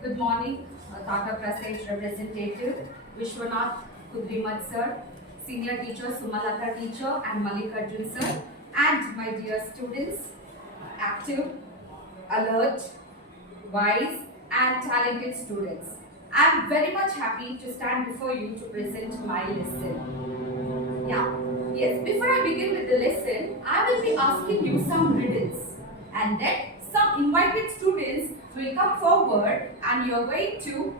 Good morning, Tata Prasage representative, Vishwanath Kudrimat sir, senior teacher Sumalata teacher and Mallikarjun sir, and my dear students, active, alert, wise and talented students. I am very much happy to stand before you to present my lesson. Yeah, yes, before I begin with the lesson, I will be asking you some riddles and then some invited students will come forward and you are going to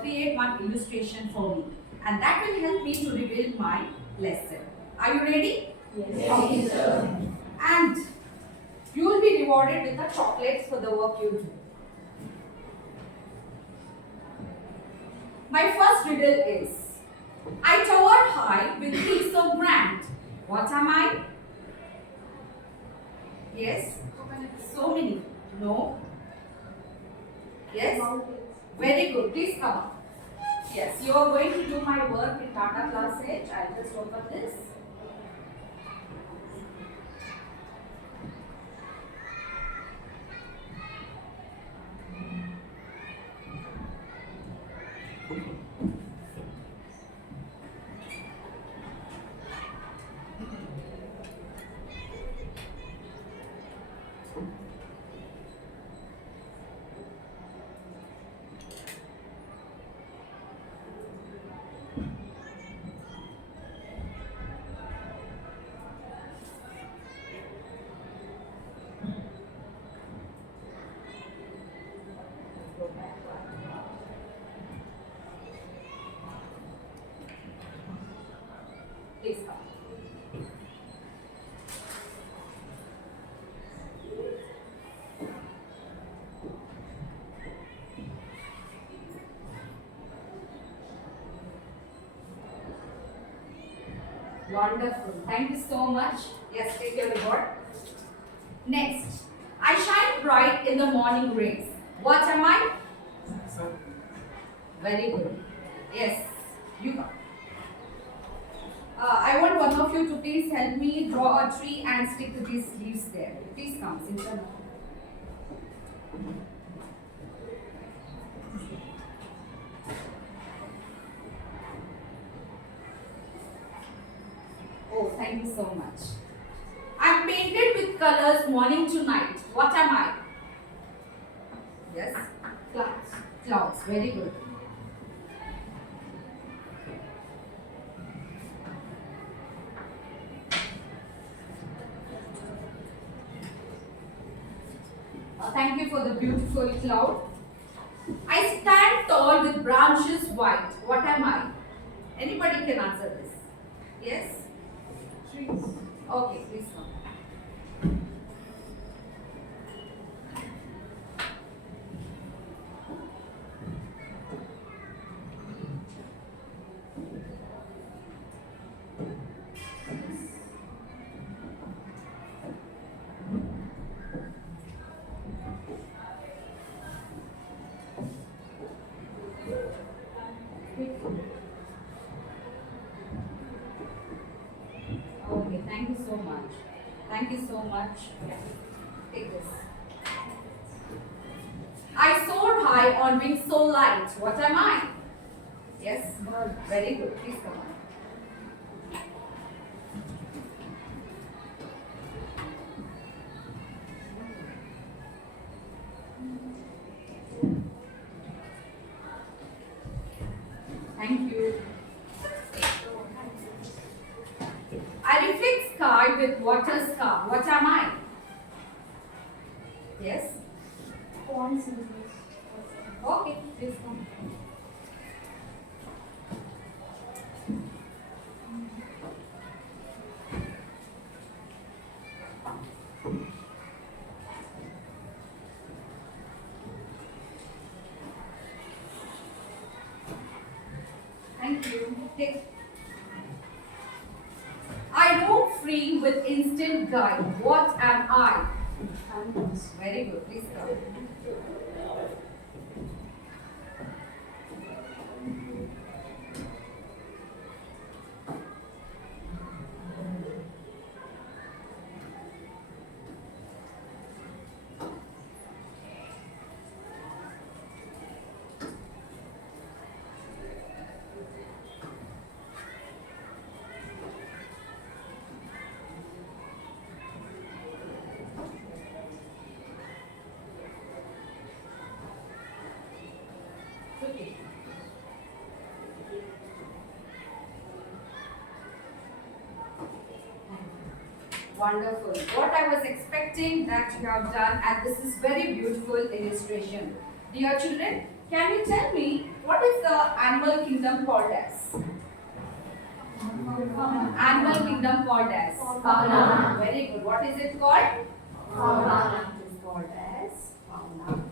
create one illustration for me and that will help me to reveal my lesson. Are you ready? Yes. Okay. Sir. And you will be rewarded with the chocolates for the work you do. My first riddle is, I tower high with peace so grand. What am I? Yes? So many. No? Yes? Very good. Please come up. Yes, you are going to do my work in Tata Class H. I'll just open this. Please come. Wonderful. Thank you so much. Yes, take your reward. Next, I shine bright in the morning rays. What am I? Very good. Yes, you come. I want one of you to please help me draw a tree and stick these leaves there. Please come, Sincha. Oh, thank you so much. I'm painted with colors morning to night. What am I? Yes? Clouds. Clouds. Very good. Thank you for the beautiful cloud. I stand tall with branches white. What am I? Anybody can answer this. Yes? Trees. Okay, please come. Okay, thank you so much. Thank you so much. Take this. I soar high on wings so light. What am I? Yes? Bird. Very good. Please come on. Thank you. I reflect sky with water scar. What am I? Yes? Ponds. Okay, please come. Thank you. Take. I roam free with instant guide. What am I? Animals. Very good. Please come. Wonderful. What I was expecting that you have done, and this is very beautiful illustration. Dear children, can you tell me what is the animal kingdom called as? Animal kingdom called as? Fauna. Very good. What is it called? Fauna. It is called as fauna.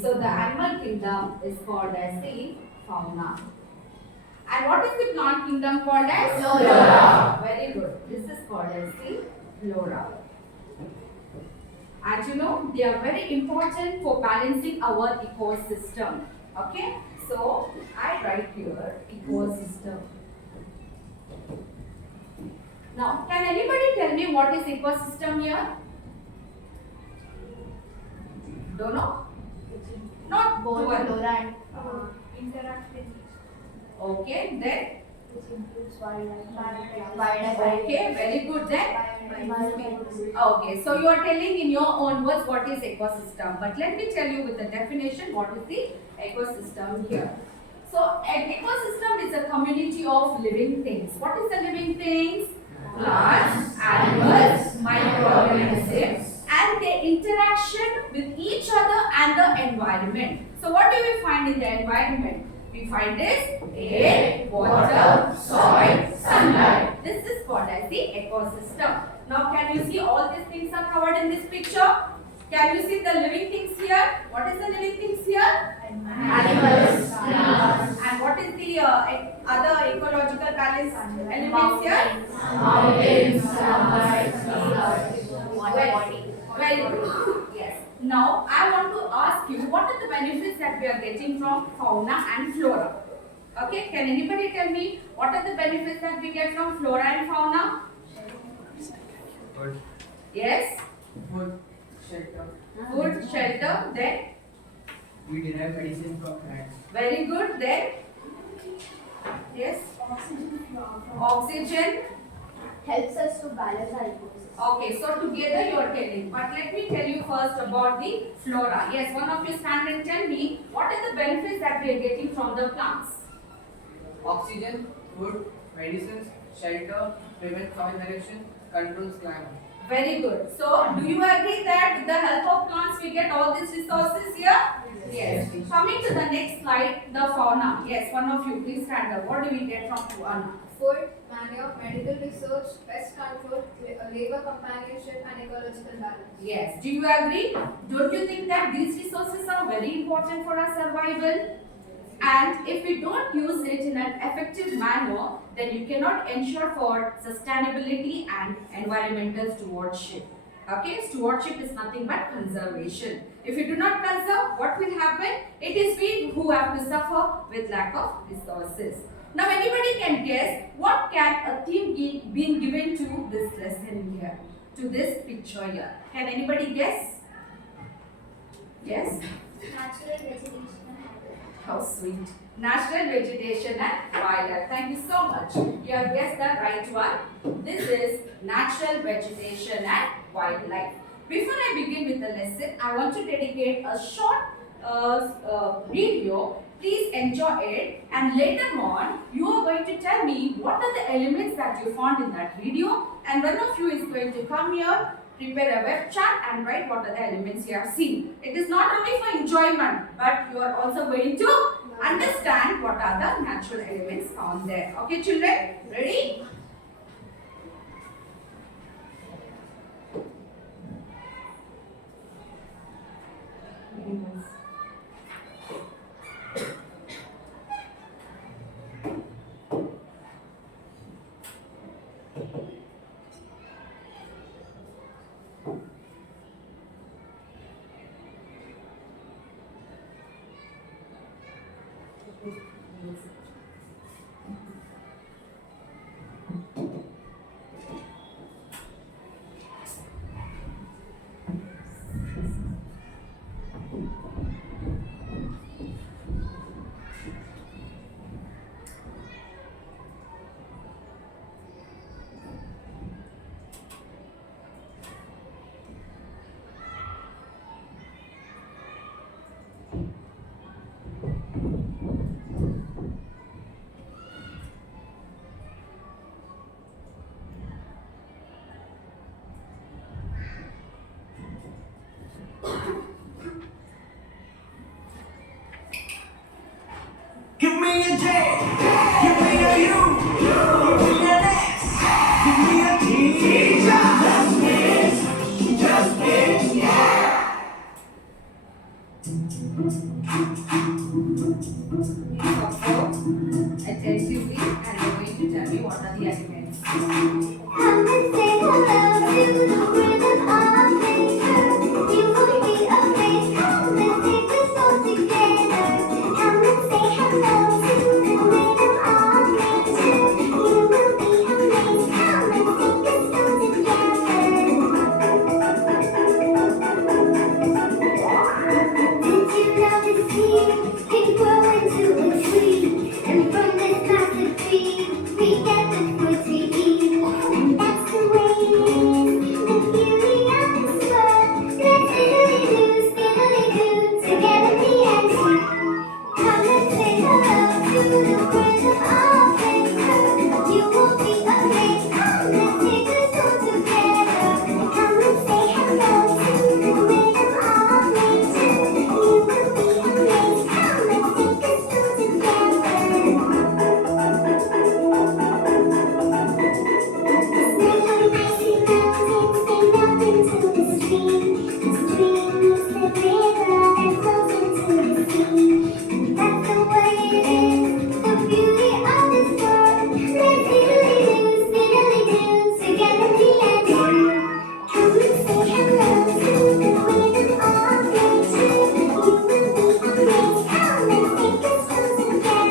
So the animal kingdom is called as the fauna. And what is the plant kingdom called as? Flora. Very good. This is called as the flora. And you know, they are very important for balancing our ecosystem. Okay? So, I write here ecosystem. Now, can anybody tell me what is ecosystem here? Don't know? Not Both one. flora and interact with each Okay, then. which includes wildlife. Okay, very good then. Wildlife. Okay, so you are telling in your own words what is ecosystem. But let me tell you with the definition what is the ecosystem here. So, an ecosystem is a community of living things. What is the living things? Plants, animals, microorganisms, and their interaction with each other and the environment. So, what do we find in the environment? We find is air, water, soil, sunlight. This is called as the ecosystem. Now, can you see all these things are covered in this picture? Can you see the living things here? What is the living things here? Animals. And what is the other ecological balance elements here? Mountains. Very good. Yes. Now, I want to ask you, what are the benefits that we are getting from fauna and flora? Okay, can anybody tell me what are the benefits that we get from flora and fauna? Food, Yes. food, shelter. Food, shelter, then. We derive medicine from plants. Very good, then. Yes. Oxygen. Helps us to balance our ecosystem. Okay, so together you are telling. But let me tell you first about the flora. Yes, one of you stand and tell me what are the benefits that we are getting from the plants. Oxygen, food, medicines, shelter, prevents soil erosion, controls climate. Very good. So, do you agree that with the help of plants we get all these resources here? Yes. Coming to the next slide, the fauna. Yes, one of you, please stand up. What do we get from fauna? Food, manure, medical research, pest control, labor companionship, and ecological balance. Yes. Do you agree? Don't you think that these resources are very important for our survival? And if we don't use it in an effective manner, then you cannot ensure for sustainability and environmental stewardship. Okay, stewardship is nothing but conservation. If you do not conserve, what will happen? It is we who have to suffer with lack of resources. Now, anybody can guess what can a theme be given to this lesson here, to this picture here. Can anybody guess? Yes? Natural vegetation and habitat. How sweet. Natural vegetation and wildlife. Thank you so much. You have guessed the right one. This is natural vegetation and wildlife. Before I begin with the lesson, I want to dedicate a short video. Please enjoy it, and later on you are going to tell me what are the elements that you found in that video, and one of you is going to come here, prepare a web chat and write what are the elements you have seen. It is not only for enjoyment, but you are also going to understand what are the natural elements found there. Okay children, ready? Give me a J, give me a U, give me an S, give me a T. Teacher, just miss, yeah. Please observe attentively and you're going to tell me what are the elements. Come and say hello to the rhythm of nature. You will be amazed. Come and take us all together. Come and say hello to the rhythm of nature. You will be amazed. Come and take us all together. Did you know this seed can grow into a tree? And from this massive tree, we get the food to eat. And that's the way it is, the beauty of this world. Let's diddly-do, together me and you. Come and say hello to the rhythm of nature. You will be amazed. Come and take us all together. Come and say hello to the rhythm of nature. You will be amazed. Come and take us all together. Snowflake icy mountains, they melt into the stream. The stream meets the river and flows into the sea. And that's the way it is, the beauty of this world. Let's diddly-do, together me and you. Come and say hello to the rhythm of nature. You will be amazed. Come and take us all together.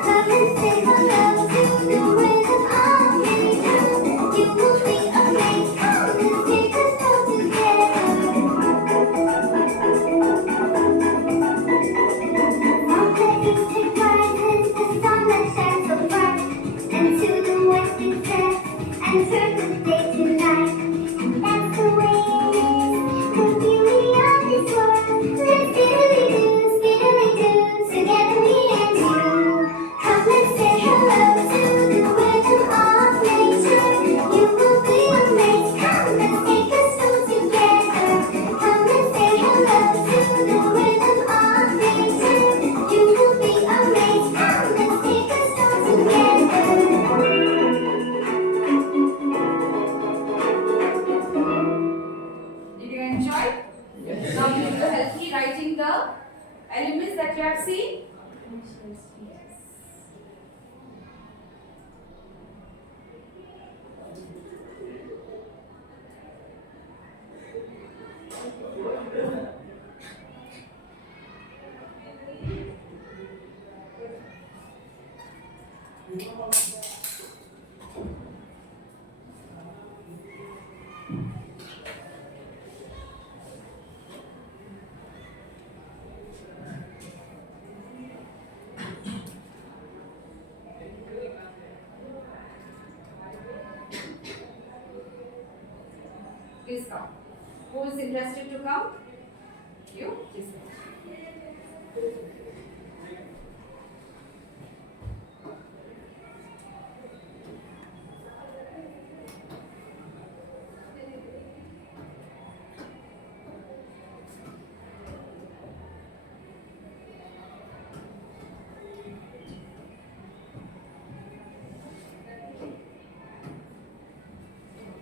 Come and say hello to the rhythm of nature. You will be amazed. Come and take us all together. From the eastern rises the sun that shines so bright, and to the west it sets and turns the day to night. And that's the way it is, the beauty of this world. Let's diddly-do, together me and you. Come and say hello to the rhythm of nature. You will be amazed. Come and take us all together. Come and say hello to the rhythm of nature. You will be amazed. Come and take us all together. Did you enjoy? Yes. Now you will help me writing the elements that you have seen. Yes. Please come. Who is interested to come? You? Please come.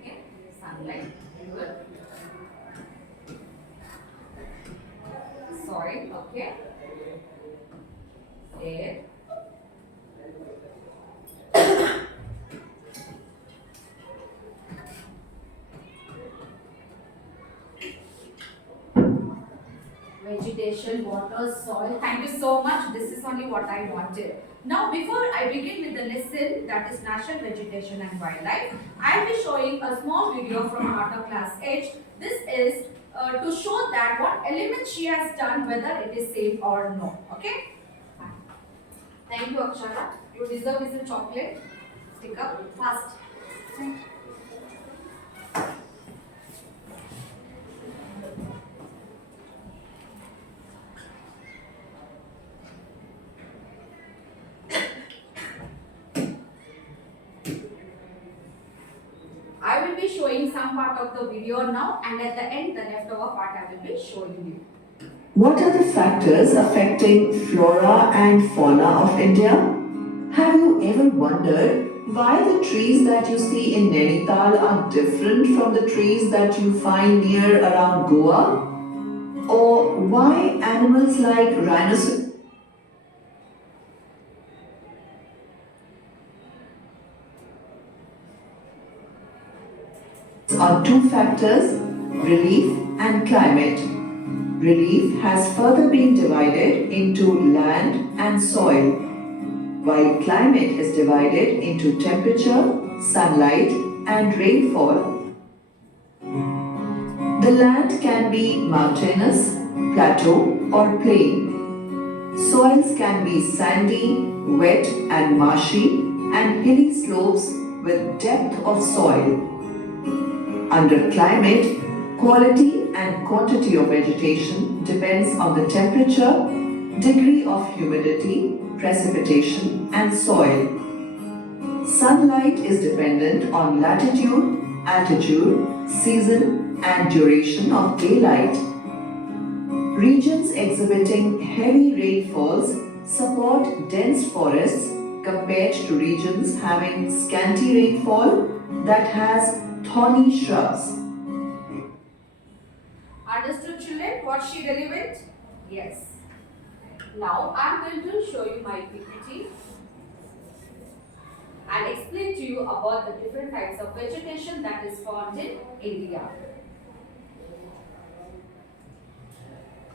Okay. Sunlight. Good. Soil. Okay. Air. Vegetation, water, soil. Thank you so much. This is only what I wanted. Now, before I begin with the lesson, that is National Vegetation and Wildlife, I will be showing a small video from Art of Class H. This is to show that what elements she has done, whether it is same or no. Okay? Thank you, Akshara. You deserve this chocolate. Stick up fast. Thank you. showing some part of the video now, and at the end, the leftover part I will be showing you. What are the factors affecting flora and fauna of India? Have you ever wondered why the trees that you see in Nainital are different from the trees that you find near around Goa? Or why animals like rhinoceros on two factors, relief and climate. Relief has further been divided into land and soil, while climate is divided into temperature, sunlight, and rainfall. The land can be mountainous, plateau, or plain. Soils can be sandy, wet, and marshy, and hilly slopes with depth of soil. Under climate, quality and quantity of vegetation depends on the temperature, degree of humidity, precipitation, and soil. Sunlight is dependent on latitude, altitude, season, and duration of daylight. Regions exhibiting heavy rainfalls support dense forests compared to regions having scanty rainfall that has thorny shrubs. Understood, children? Was she relevant? Yes. Now I am going to show you my PPT and explain to you about the different types of vegetation that is found in India.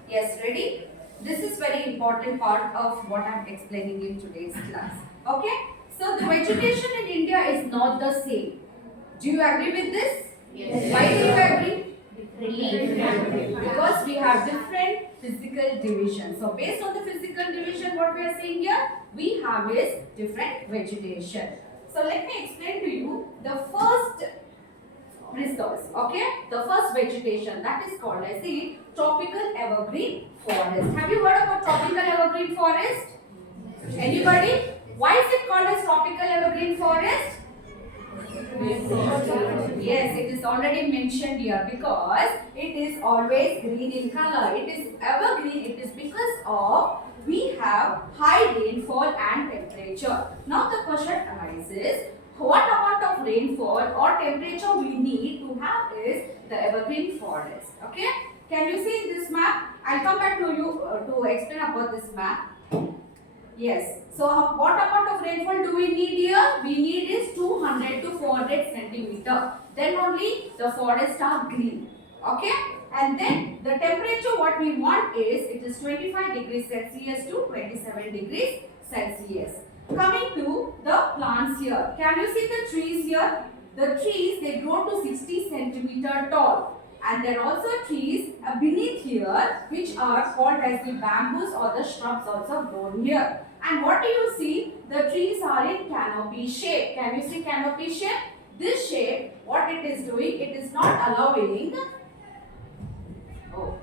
Yes, ready? This is very important part of what I am explaining in today's class. Okay? So the vegetation in India is not the same. Do you agree with this? Yes. Why do you agree? Because we have different physical divisions. So based on the physical division, what we are seeing here, we have is different vegetation. So let me explain to you the first resource. Okay, the first vegetation that is called as the tropical evergreen forest. Have you heard about tropical evergreen forest? Anybody? Why is it called as tropical evergreen forest? Yes, it is already mentioned here because it is always green in color. It is evergreen. It is because of we have high rainfall and temperature. Now the question arises, what amount of rainfall or temperature we need to have is the evergreen forest. Okay? Can you see this map? I'll come back to you to explain about this map. Yes. So what amount of rainfall do we need here? We need is 200 to 400 centimeter. Then only the forests are green. Okay? And then the temperature what we want is it is 25 degrees Celsius to 27 degrees Celsius. Coming to the plants here. Can you see the trees here? The trees they grow to 60 centimeter tall. And there are also trees beneath here which are called as the bamboos or the shrubs also grown here. And what do you see? The trees are in canopy shape. Can you see canopy shape? This shape, what it is doing, it is not allowing. Oh,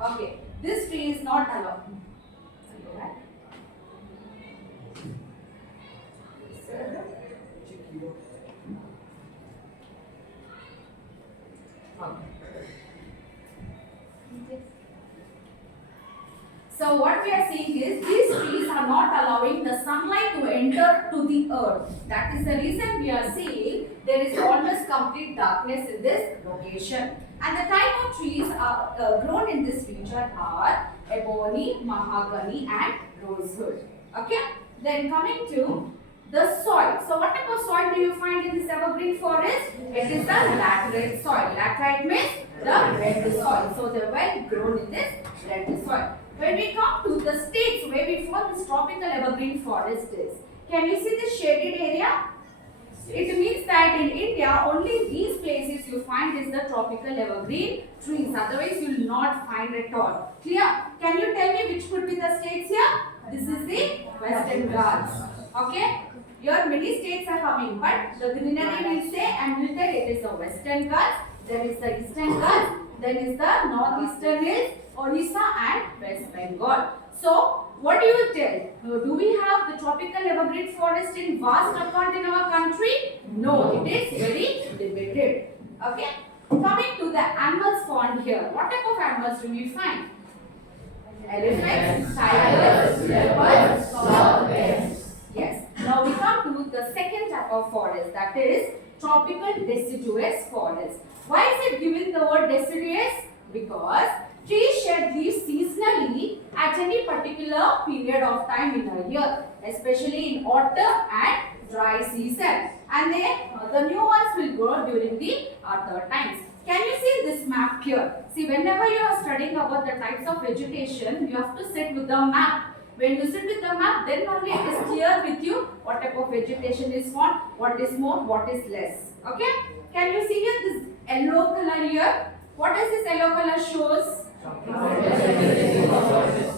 okay. This tree is not allowing. So what we are seeing is these trees are not allowing the sunlight to enter to the earth. That is the reason we are seeing there is almost complete darkness in this location. And the type of trees are grown in this region are ebony, mahogany and rosewood. Okay. Then coming to the soil. So what type of soil do you find in this evergreen forest? It is the laterite soil. Laterite means the red soil. So they are well grown in this red soil. When we come to the states where we find this tropical evergreen forest is, can you see the shaded area? It means that in India only these places you find is the tropical evergreen trees. Otherwise you will not find at all. Clear? Can you tell me which could be the states here? This is the Western Ghats. Okay? Here many states are coming, but the greenery will say and will tell it is the Western Ghats, there is the Eastern Ghats, then is the Northeastern Hills, Orissa and West Bengal. So, what do you tell? Do we have the tropical evergreen forest in vast amount in our country? No, it is very limited. Okay. Coming to the animals found here. What type of animals do we find? Elephants, tigers, leopards, dolphins. Yes. Now we come to the second type of forest, that is tropical deciduous forest. Why is it given the word deciduous? Because trees shed leaves seasonally at any particular period of time in a year, especially in autumn and dry season. And then the new ones will grow during the other times. Can you see this map here? See, whenever you are studying about the types of vegetation, you have to sit with the map. When you sit with the map, then only it is clear with you what type of vegetation is found, what is more, what is less. Okay? Can you see here this yellow color here? What does this yellow color shows?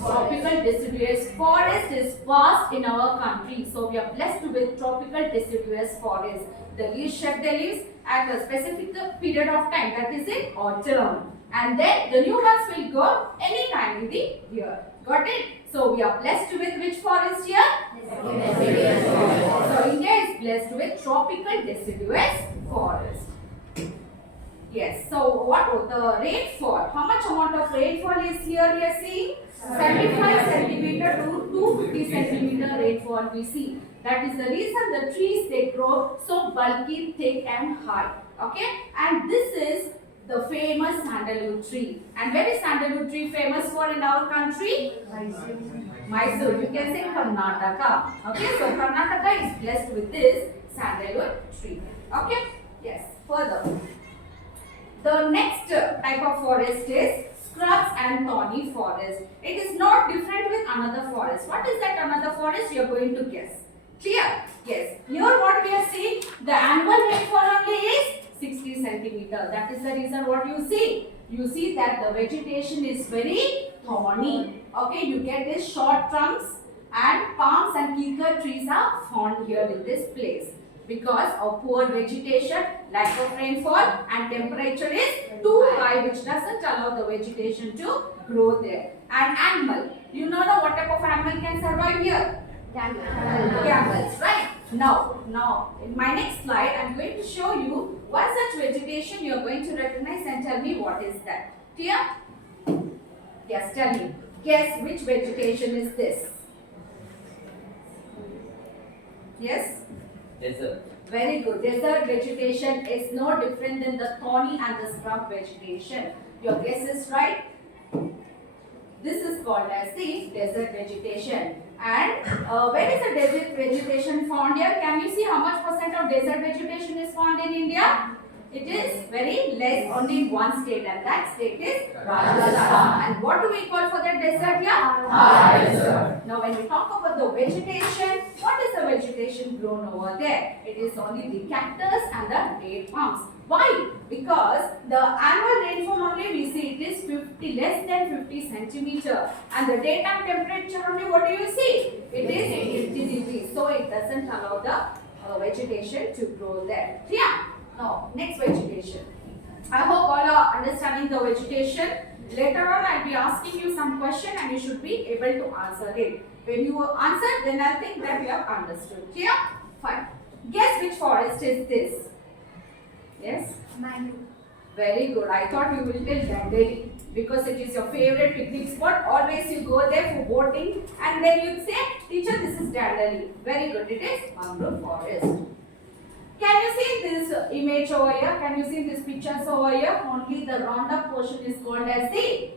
Tropical deciduous forest is vast in our country. So we are blessed with tropical deciduous forest. The leaves shed their leaves at a specific period of time, that is in autumn. And then the new ones will go any time in the year. Got it? So we are blessed with which forest here? Deciduous forest. So India is blessed with tropical deciduous forest. Yes. So what the rainfall? How much amount of rainfall is here? We are seeing 75 centimeter to 250 centimeter rainfall we see. That is the reason the trees they grow so bulky, thick and high. Okay. And this is the famous sandalwood tree. And where is sandalwood tree famous for in our country? Mysore. You can say Karnataka. Okay. So Karnataka is blessed with this sandalwood tree. Okay. Yes. Further. The next type of forest is scrubs and thorny forest. It is not different with another forest. What is that another forest? You are going to guess. Clear? Yes. Here what we are seeing, the annual rainfall only is 60 centimeter. That is the reason what you see. You see that the vegetation is very thorny. Okay, you get these short trunks and palms and kika trees are found here in this place. Because of poor vegetation, lack of rainfall and temperature is too high, which doesn't allow the vegetation to grow there. And animal, you know what type of animal can survive here? Camels, right? Now, in my next slide, I am going to show you one such vegetation you are going to recognize and tell me what is that. Clear? Yes, tell me. Guess which vegetation is this? Yes? Desert. Very good. Desert vegetation is no different than the thorny and the scrub vegetation. Your guess is right. This is called as the desert vegetation. And where is the desert vegetation found here? Can you see how much percent of desert vegetation is found in India? It is very less, only in one state, and that state is Rajasthan. And what do we call for that desert here? Desert. Now when we talk about the vegetation, what is the vegetation grown over there? It is only the cactus and the date palms. Why? Because the annual rainfall only we see it is less than 50 centimeter, and the daytime temperature only what do you see? It is 80 degrees. So it doesn't allow the vegetation to grow there. Yeah. Now, next vegetation. I hope all are understanding the vegetation. Later on, I'll be asking you some question and you should be able to answer it. When you answer, then I'll think that you have understood. Clear? Fine. Guess which forest is this? Yes? Mango. Very good. I thought you will tell Dandeli because it is your favorite picnic spot. Always you go there for boating and then you say, teacher, this is Dandeli. Very good. It is mangrove forest. Can you see this image over here? Can you see these pictures over here? Only the round up portion is called as the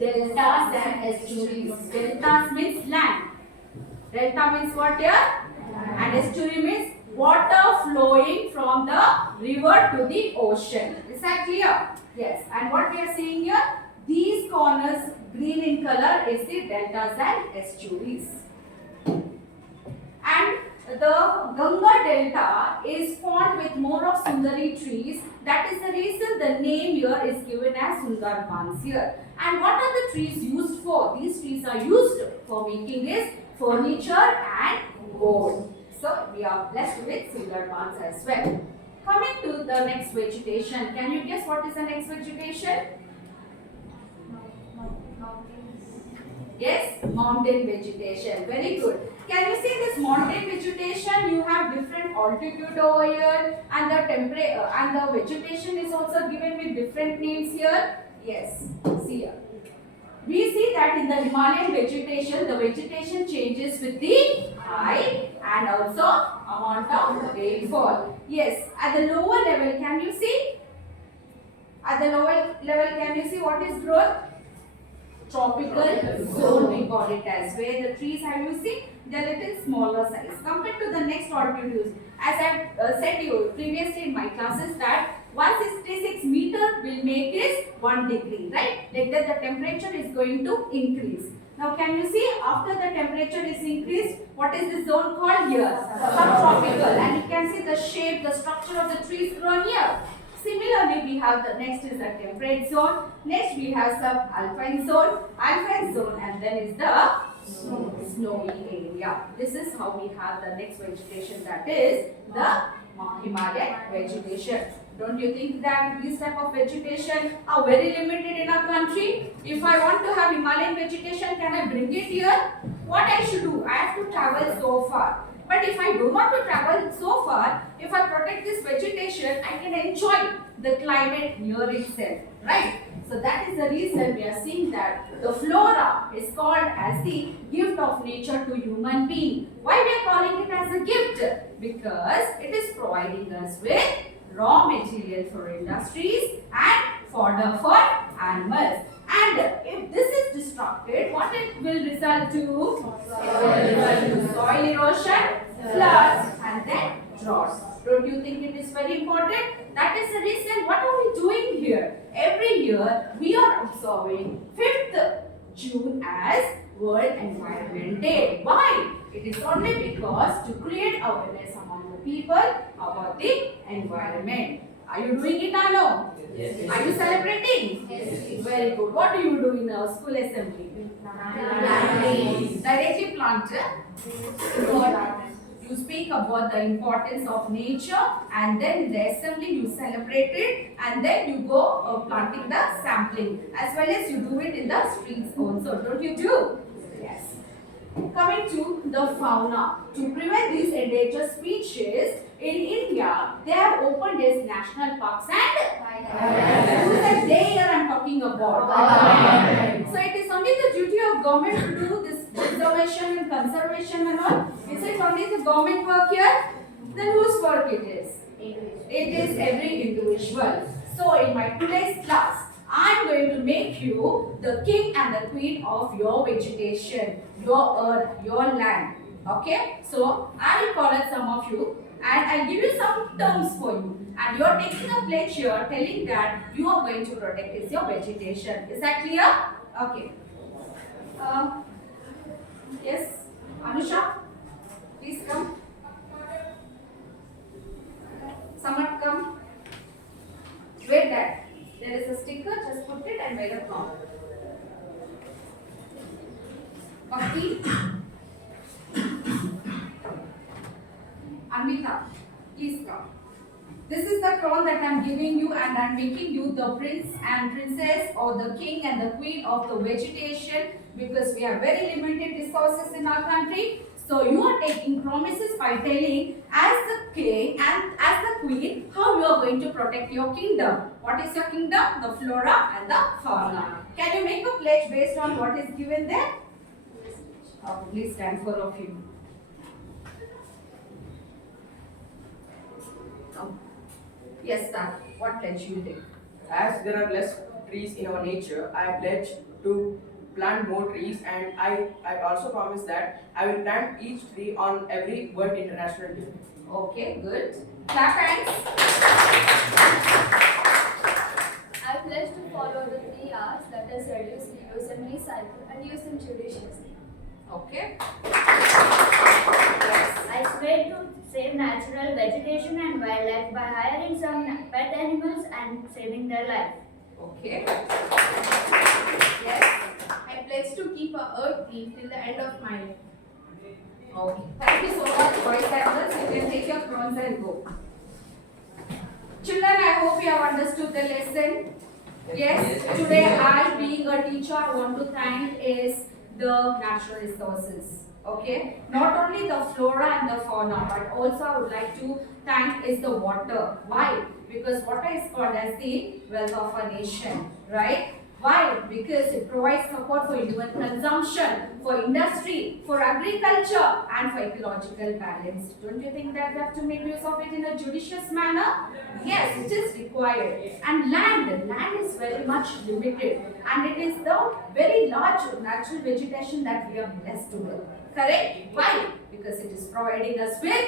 deltas and estuaries. Deltas means land. Delta means what here? And estuary means water flowing from the river to the ocean. Is that clear? Yes. And what we are seeing here? These corners green in color is the deltas and estuaries. And the Ganga Delta is formed with more of Sundari trees. That is the reason the name here is given as Sundarbans here. And what are the trees used for? These trees are used for making this furniture and gold. So we are blessed with Sundarbans as well. Coming to the next vegetation. Can you guess what is the next vegetation? Yes, mountain vegetation. Very good. Can you see this mountain vegetation? You have different altitude over here, and the temperature and the vegetation is also given with different names here. Yes, see here. We see that in the Himalayan vegetation, the vegetation changes with the height and also amount of rainfall. Yes, at the lower level, can you see? At the lower level, can you see what is growth? Tropical zone we call it as, where the trees, have you seen, they are little smaller size compared to the next altitudes. As I said to you previously in my classes that 166 meter will make is 1 degree, right? Like that the temperature is going to increase. Now can you see after the temperature is increased, what is this zone called here? Subtropical, and you can see the shape, the structure of the trees grown here. Similarly, we have the next is the temperate zone. Next we have subalpine zone, and then is the snowy area. This is how we have the next vegetation, that is the Himalayan vegetation. Don't you think that these type of vegetation are very limited in our country? If I want to have Himalayan vegetation, can I bring it here? What I should do? I have to travel so far. But if I don't want to travel so far, if I protect this vegetation, I can enjoy the climate near itself, right? So that is the reason we are seeing that the flora is called as the gift of nature to human being. Why we are calling it as a gift? Because it is providing us with raw material for industries and fodder for animals. And if this is disrupted, what it will result to? It will result to soil erosion, floods, and then droughts. Don't you think it is very important? That is the reason. What are we doing here? Every year we are observing 5th June as World Environment Day. Why? It is only because to create awareness among the people about the environment. Are you doing it or no? Yes. Are you celebrating? Yes. Very good. What do you do in our school assembly? Directly plant. You speak about the importance of nature, and then in the assembly you celebrate it, and then you go planting the sampling, as well as you do it in the streets also. Don't you do? Yes. Coming to the fauna, to prevent these endangered species, in India, they have opened as national parks and who said they here I am talking about? So it is only the duty of government to do this preservation and conservation and all. Is it only the government work here? Then whose work it is? It is every individual. So in my today's class, I am going to make you the king and the queen of your vegetation, your earth, your land. Okay? So I will call out some of you and I'll give you some terms for you. And you are taking a pledge here telling that you are going to protect your vegetation. Is that clear? Okay. Yes, Anusha, please come. Samat, come. Wear that. There is a sticker, just put it and wear a crown. Bhakti. Anvita, please come. This is the crown that I am giving you, and I am making you the prince and princess, or the king and the queen of the vegetation, because we have very limited resources in our country. So you are taking promises by telling as the king and as the queen how you are going to protect your kingdom. What is your kingdom? The flora and the fauna. Can you make a pledge based on what is given there? Oh, please stand for a few. Yes, sir. What pledge you take? As there are less trees in our nature, I pledge to plant more trees, and I also promise that I will plant each tree on every World International Day. Okay, good. Clap hands. I pledge to follow the 3 R's, that is reduce, reuse and recycle, and use them judiciously. Okay. I swear to save natural vegetation and wildlife by hiring some pet animals and saving their life. Okay. Yes. I pledge to keep our earth clean till the end of my life. Okay. Thank you so much, boys and girls. You can take your crowns and go. Children, I hope you have understood the lesson. Yes, today I, being a teacher, want to thank is the natural resources. Okay, not only the flora and the fauna, but also I would like to thank is the water. Why? Because water is called as the wealth of a nation, right? Why? Because it provides support for human consumption, for industry, for agriculture, and for ecological balance. Don't you think that we have to make use of it in a judicious manner? Yes, it is required. And land is very much limited, and it is the very large natural vegetation that we are blessed with. Correct? Why? Because it is providing us with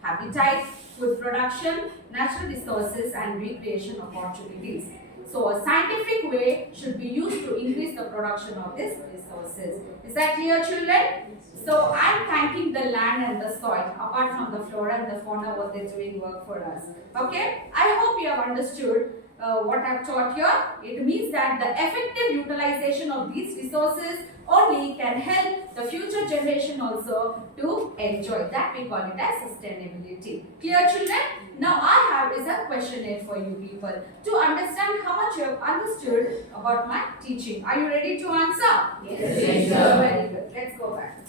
habitat, food production, natural resources, and recreation opportunities. So a scientific way should be used to increase the production of these resources. Is that clear, children? So I'm thanking the land and the soil, apart from the flora and the fauna, what they're doing work for us. Okay? I hope you have understood what I've taught here. It means that the effective utilization of these resources only can help the future generation also to enjoy. That we call it as sustainability. Clear, children? Now I have is a questionnaire for you people to understand how much you have understood about my teaching. Are you ready to answer? Yes, sir. Very good. Let's go back.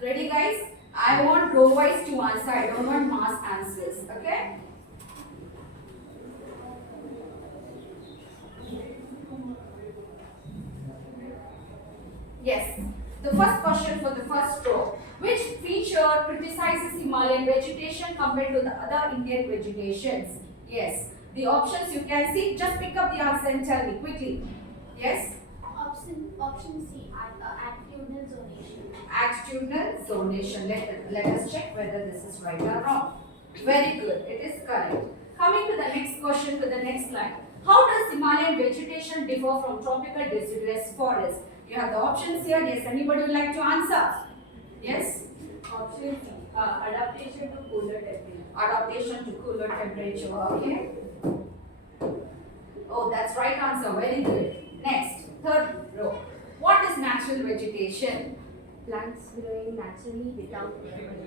Ready, guys? I want row wise to answer. I don't want mass answers. Okay? Yes. The first question for the first row. Which feature criticizes Himalayan vegetation compared to the other Indian vegetations? Yes. The options you can see. Just pick up the answer and tell me quickly. Yes? Option C, attitudinal zonation. Attitudinal zonation. Let us check whether this is right or wrong. Very good. It is correct. Coming to the next question, to the next slide. How does Himalayan vegetation differ from tropical deciduous forest? You have the options here. Yes, anybody would like to answer? Yes? Option C, adaptation to cooler temperature. Adaptation to cooler temperature. Okay. Oh, that's right answer. Very good. Next, third row. What is natural vegetation? Plants growing naturally without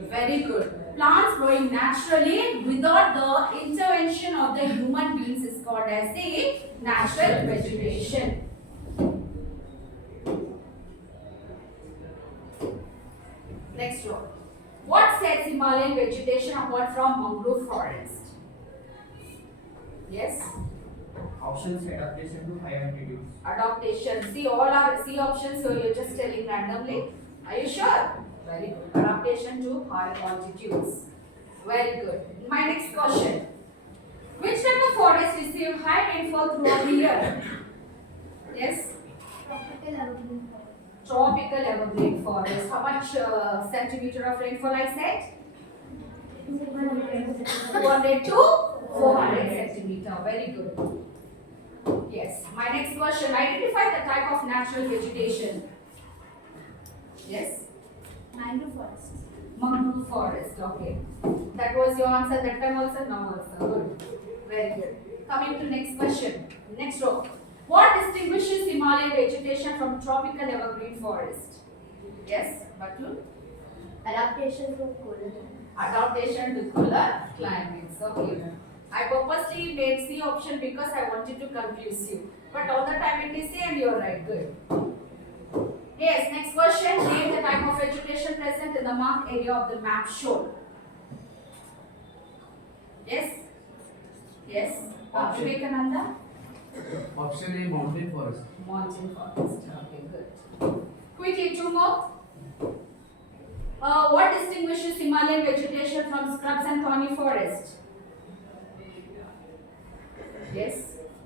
Very good. Plants growing naturally without the intervention of the human beings is called as the natural vegetation. Next row. What sets Himalayan vegetation apart from mangrove forest? Yes? Options: adaptation to high altitudes. Adaptation. See, all are C options, so you're just telling randomly. Are you sure? Very good. Adaptation to high altitudes. Very good. My next question. Which type of forest receive high rainfall throughout the year? Yes? tropical evergreen forest. Tropical evergreen forest. How much centimeter of rainfall I said? 200 to 400 centimeter. Very good. Yes. My next question. Identify the type of natural vegetation. Yes? Mangrove forest. Mangrove forest. Okay. That was your answer that time also, now also. Good. Very good. Coming to next question. Next row. What distinguishes Himalayan vegetation from tropical evergreen forest? Yes, Batul? Adaptation to cooler. Adaptation to cooler climates. Okay. I purposely made C option because I wanted to confuse you. But all the time it is C and you're right. Good. Yes, next question. Name the type of vegetation present in the marked area of the map shown. Yes? Yes? Vivekananda? Option A: mountain forest. Mountain forest. Okay, good. Quickly, two more. What distinguishes Himalayan vegetation from scrubs and thorny forest? Yes?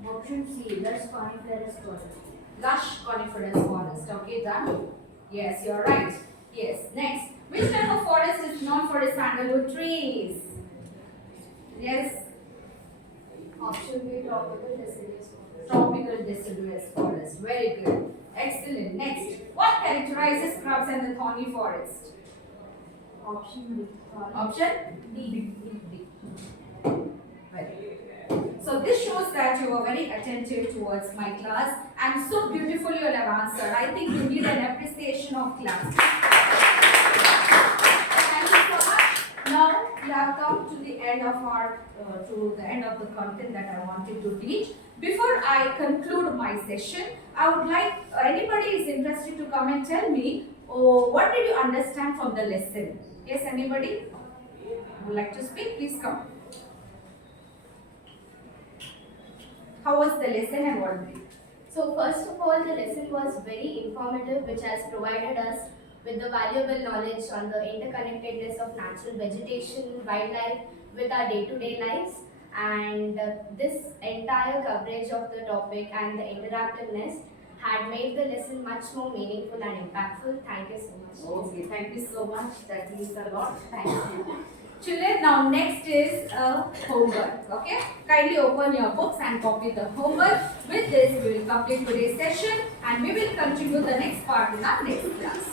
Option C, lush coniferous forest. Lush coniferous forest. Okay, done? Yes, you're right. Yes. Next. Which type of forest is known for its sandalwood trees? Yes? Option B, tropical deciduous forest. Tropical deciduous forest. Very good. Excellent. Next, what characterizes scrubs and the thorny forest? Option B. Option D. Very good. So this shows that you are very attentive towards my class and so beautiful you have answered. I think you need an appreciation of class. Thank you so much. Now we have come to the end of the content that I wanted to teach. Before I conclude my session, I would like anybody is interested to come and tell me, what did you understand from the lesson? Yes, anybody would like to speak? Please come. How was the lesson and what did you? So first of all, the lesson was very informative, which has provided us with the valuable knowledge on the interconnectedness of natural vegetation, wildlife with our day-to-day lives. And this entire coverage of the topic and the interactiveness had made the lesson much more meaningful and impactful. Thank you so much. Okay, thank you so much. That means a lot. Thank you. Children, now next is homework. Okay, kindly open your books and copy the homework. With this, we will complete today's session and we will continue the next part in our next class.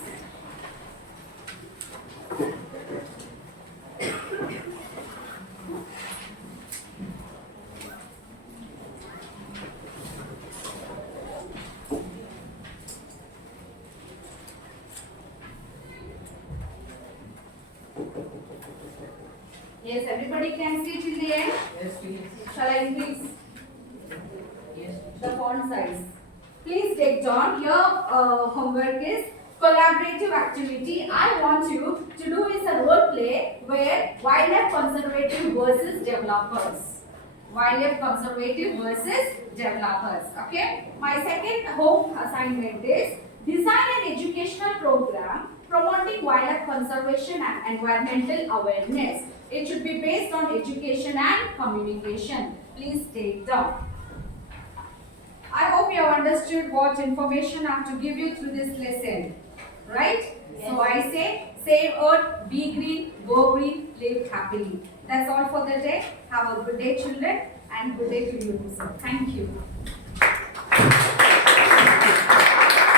Yes, everybody can see till the end. Yes, please. Shall I increase Yes. the font size? Please take John. Your homework is collaborative activity. I want you to do is a role play where wildlife conservative versus developers. Wildlife conservative versus developers. Okay. My second home assignment is design an educational program promoting wildlife conservation and environmental awareness. It should be based on education and communication. Please take down. I hope you have understood what information I have to give you through this lesson. Right? Yes. So I say, save earth, be green, go green, live happily. That's all for the day. Have a good day, children, and good day to you. So thank you.